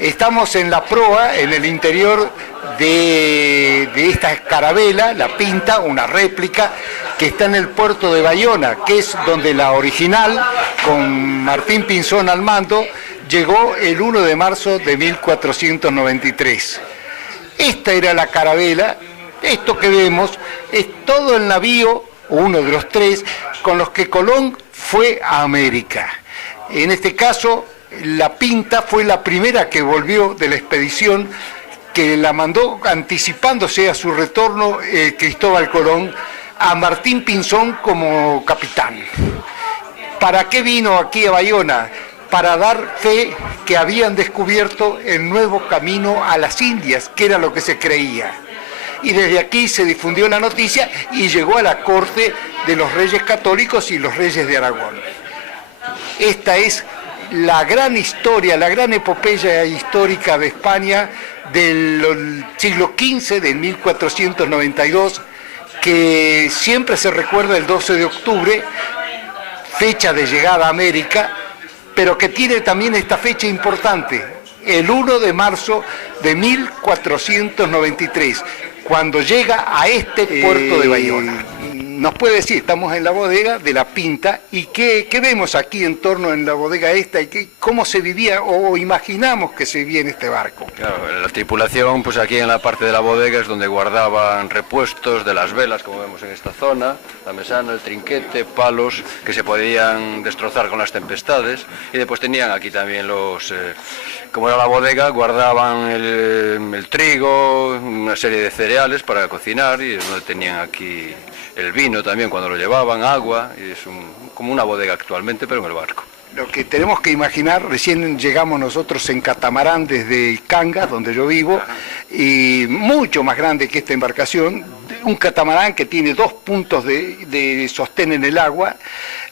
Estamos en la proa, en el interior de esta carabela, la Pinta, una réplica, que está en el puerto de Bayona, que es donde la original, con Martín Pinzón al mando, llegó el 1 de marzo de 1493. Esta era la carabela. Esto que vemos es todo el navío, uno de los tres, con los que Colón fue a América. En este caso, la Pinta fue la primera que volvió de la expedición, que la mandó anticipándose a su retorno Cristóbal Colón, a Martín Pinzón como capitán. ¿Para qué vino aquí a Bayona? Para dar fe que habían descubierto el nuevo camino a las Indias, que era lo que se creía. Y desde aquí se difundió la noticia y llegó a la corte de los reyes católicos y los reyes de Aragón. Esta es la gran historia, la gran epopeya histórica de España del siglo XV, de 1492, que siempre se recuerda el 12 de octubre, fecha de llegada a América, pero que tiene también esta fecha importante, el 1 de marzo de 1493, cuando llega a este puerto de Bayona. Nos puede decir, estamos en la bodega de la Pinta, y qué vemos aquí en torno en la bodega esta, y cómo se vivía o imaginamos que se vivía en este barco. Claro, la tripulación, pues aquí en la parte de la bodega es donde guardaban repuestos de las velas, como vemos en esta zona, la mesana, el trinquete, palos que se podían destrozar con las tempestades, y después tenían aquí también como era la bodega, guardaban el trigo, una serie de cereales para cocinar, y es donde tenían aquí el vino también cuando lo llevaban, agua, y es como una bodega actualmente, pero en el barco. Lo que tenemos que imaginar, recién llegamos nosotros en catamarán desde Cangas, donde yo vivo, y mucho más grande que esta embarcación, un catamarán que tiene 2 puntos de sostén en el agua,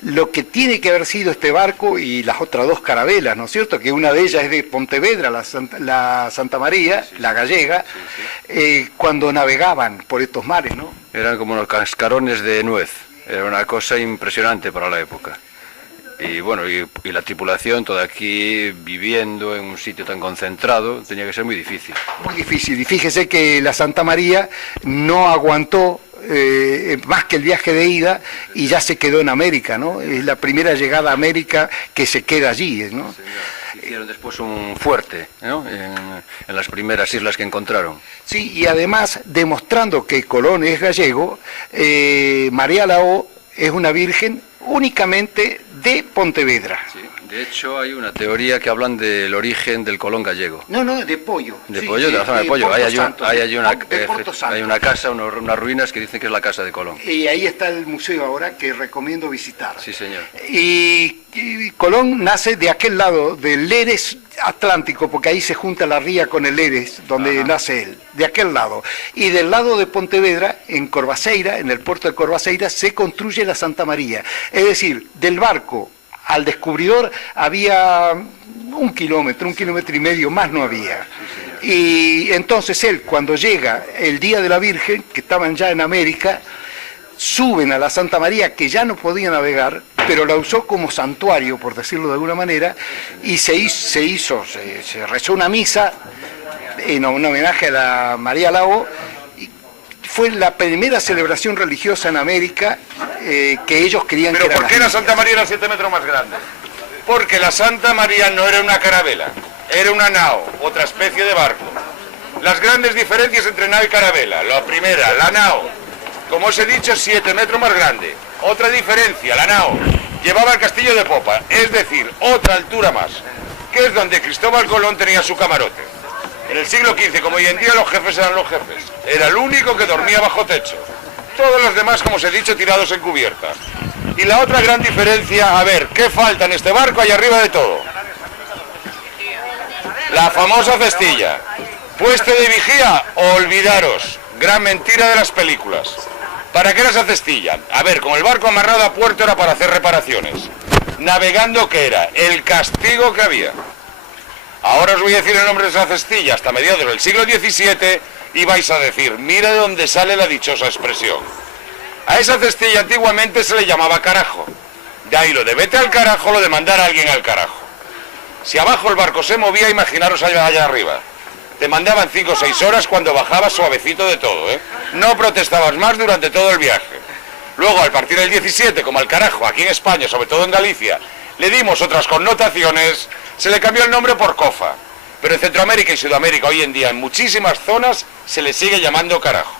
lo que tiene que haber sido este barco y las otras 2 carabelas, ¿no es cierto? Que una de ellas es de Pontevedra, la Santa María, la gallega, cuando navegaban por estos mares, ¿no? Eran como los cascarones de nuez, era una cosa impresionante para la época. Y bueno, y la tripulación, toda aquí viviendo en un sitio tan concentrado, tenía que ser muy difícil. Muy difícil, y fíjese que la Santa María no aguantó más que el viaje de ida y ya se quedó en América, ¿no? Es la primera llegada a América que se queda allí, ¿no? Sí, hicieron después un fuerte, ¿no? en las primeras islas que encontraron. Sí, y además, demostrando que Colón es gallego, María Lao es una virgen únicamente de Pontevedra. Sí, de hecho hay una teoría que hablan del origen del Colón gallego. No, de Pollo. De sí, Pollo, de la zona de Pollo. Hay una casa, unas ruinas que dicen que es la casa de Colón. Y ahí está el museo ahora, que recomiendo visitar. Sí, señor. Y Colón nace de aquel lado, del Eres Atlántico, porque ahí se junta la ría con el Eres, donde nace él, de aquel lado. Y del lado de Pontevedra, en Corvaceira, en el puerto de Corvaceira, se construye la Santa María. Es decir, del barco al descubridor había 1 kilómetro, 1,5 kilómetros, más no había. Y entonces él, cuando llega el Día de la Virgen, que estaban ya en América, suben a la Santa María, que ya no podía navegar, pero la usó como santuario, por decirlo de alguna manera, y se rezó una misa en un homenaje a la María Lao. Fue la primera celebración religiosa en América que ellos querían que era. ¿Pero por qué la Santa María era 7 metros más grande? Porque la Santa María no era una carabela, era una nao, otra especie de barco. Las grandes diferencias entre nao y carabela: la primera, la nao, como os he dicho, 7 metros más grande. Otra diferencia, la nao llevaba el castillo de popa, es decir, otra altura más, que es donde Cristóbal Colón tenía su camarote. En el siglo XV, como hoy en día, los jefes eran los jefes. Era el único que dormía bajo techo. Todos los demás, como os he dicho, tirados en cubierta. Y la otra gran diferencia, a ver, ¿qué falta en este barco allá arriba de todo? La famosa cestilla. Pueste de vigía, olvidaros. Gran mentira de las películas. ¿Para qué era esa cestilla? A ver, con el barco amarrado a puerto era para hacer reparaciones. Navegando, ¿qué era? El castigo que había. Ahora os voy a decir el nombre de esa cestilla. Hasta mediados del siglo XVII y vais a decir, mira de dónde sale la dichosa expresión. A esa cestilla antiguamente se le llamaba carajo. De ahí lo de vete al carajo, lo de mandar a alguien al carajo. Si abajo el barco se movía, imaginaros allá arriba. Te mandaban 5 o 6 horas cuando bajabas suavecito de todo, ¿eh? No protestabas más durante todo el viaje. Luego, al partir del 17, como al carajo, aquí en España, sobre todo en Galicia, le dimos otras connotaciones, se le cambió el nombre por Cofa. Pero en Centroamérica y Sudamérica, hoy en día, en muchísimas zonas, se le sigue llamando carajo.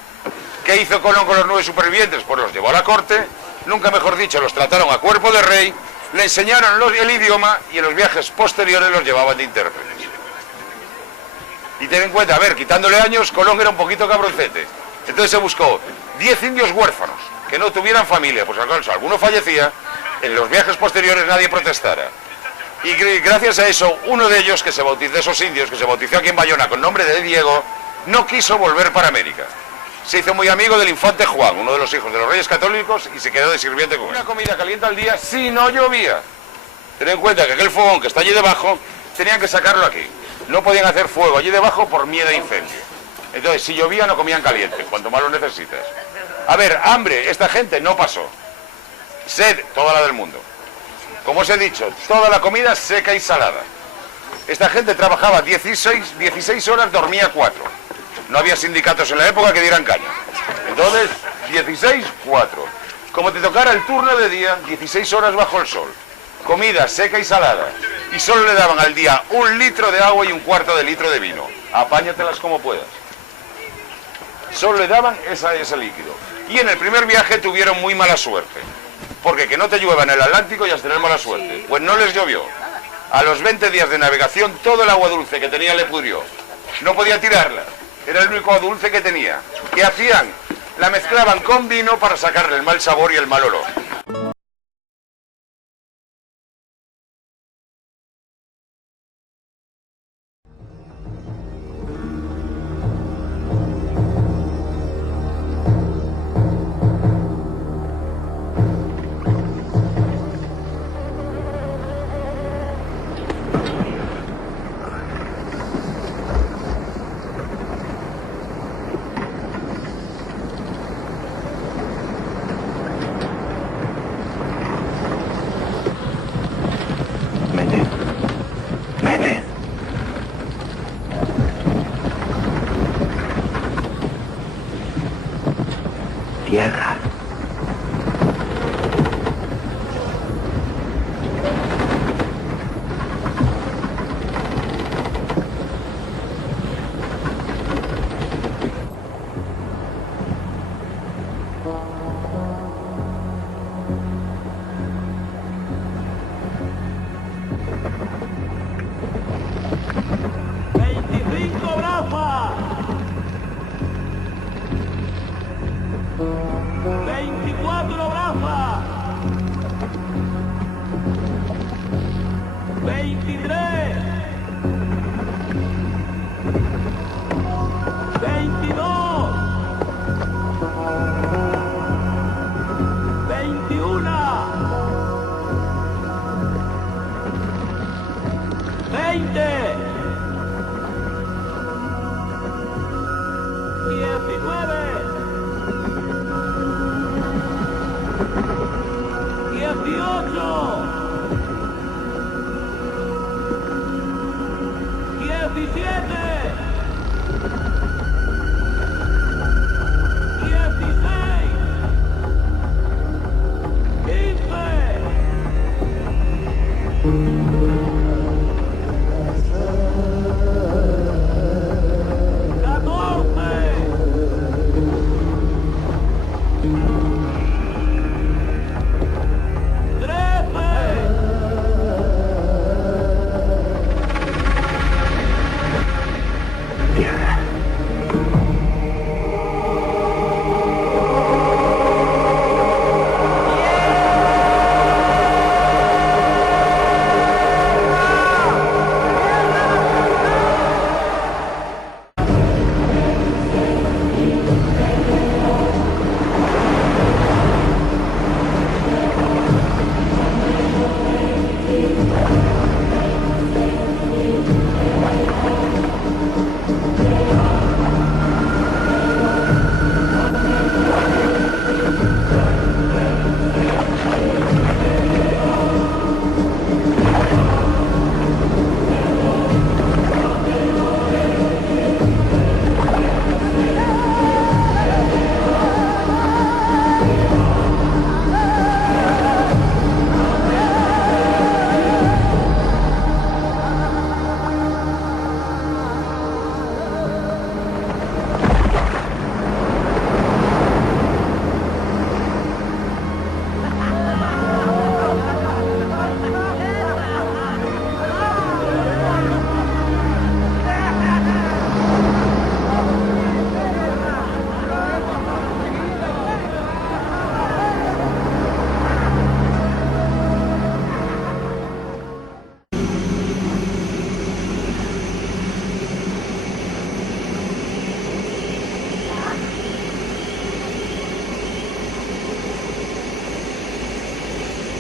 ¿Qué hizo Colón con los 9 supervivientes? Pues los llevó a la corte, nunca mejor dicho, los trataron a cuerpo de rey, le enseñaron el idioma y en los viajes posteriores los llevaban de intérpretes. Y ten en cuenta, a ver, quitándole años, Colón era un poquito cabroncete. Entonces se buscó 10 indios huérfanos, que no tuvieran familia, pues si alguno fallecía, en los viajes posteriores nadie protestara. Y gracias a eso, uno de ellos, que se bautizó, de esos indios, que se bautizó aquí en Bayona con nombre de Diego, no quiso volver para América. Se hizo muy amigo del infante Juan, uno de los hijos de los reyes católicos, y se quedó de sirviente con él. Una comida caliente al día si no llovía. Ten en cuenta que aquel fogón que está allí debajo, tenían que sacarlo aquí. No podían hacer fuego allí debajo por miedo a incendio. Entonces, si llovía no comían caliente, cuanto más lo necesitas. A ver, hambre, esta gente no pasó. Sed, toda la del mundo. Como os he dicho, toda la comida seca y salada. Esta gente trabajaba 16 horas, dormía 4. No había sindicatos en la época que dieran caña. Entonces, 16, 4. Como te tocara el turno de día, 16 horas bajo el sol. Comida seca y salada. Y solo le daban al día 1 litro de agua y 1/4 de litro de vino. Apáñatelas como puedas. Solo le daban ese líquido. Y en el primer viaje tuvieron muy mala suerte. Porque que no te llueva en el Atlántico ya es tener mala suerte. Pues no les llovió. A los 20 días de navegación todo el agua dulce que tenía le pudrió. No podía tirarla. Era el único agua dulce que tenía. ¿Qué hacían? La mezclaban con vino para sacarle el mal sabor y el mal olor. Tierra.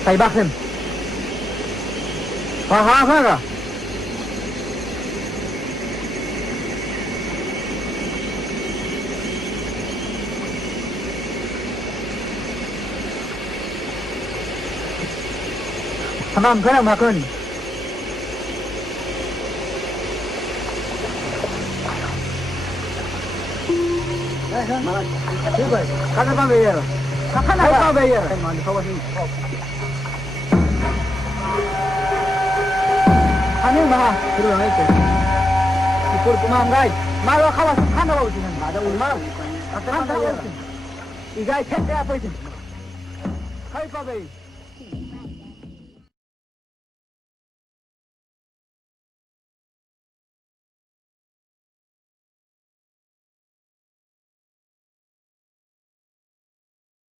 Tay bakın. Aha. Tamam, kena bakın. Kata pa bayar. Kata pa bayar. Ano ba? Pero lang ito. Ipur kumangay. Malo kawas kana ba utin? Ada ulma. Kata pa bayar. Igay kete apa itu? Kay pa bayar.